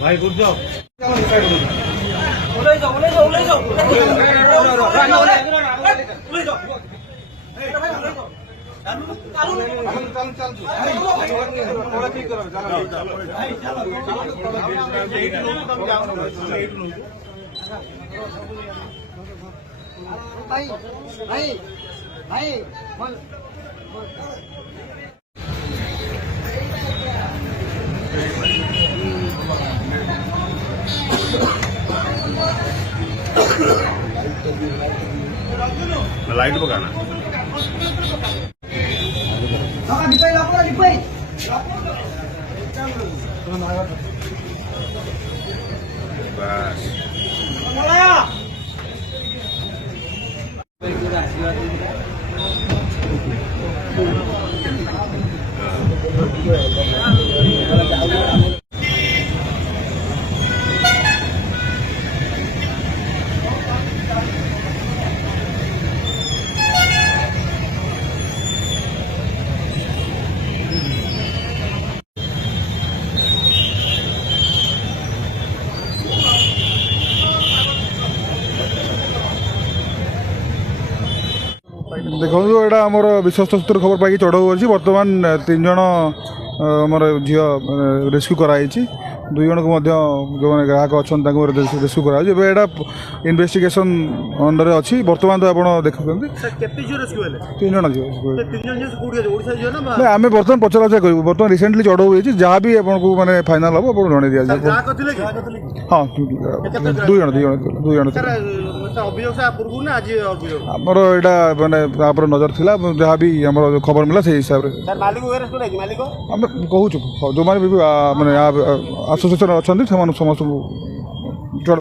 भाई good job भाई भाई भाई लाइट बघा ना बस देखो यहाँ आमर विश्वस्त सूत्र खबर पाई चढ़ऊ अच्छी बर्तमान 3 जन आमर झी रेस्क्यू कराई 2 जन को जो मैंने ग्राहक अच्छा रेस्क्यू करा इन्वेस्टिगेशन अंडर अच्छी बर्तमान तो आप देखुं 3 जन झी आम बर्तमान पचरा कर बर्तमान रिसेंटली चढ़ऊ होती जहाँ भी आपको मैंने फाइनाल हम आपको जन दिया हाँ 2 जन आमर यहाँ मैंने नजर थिला जहाँ भी आम खबर मिला से हिसाब से आम कहूँ जो मैंने भी मैंने आसोसिएसन अच्छा समस्त चलो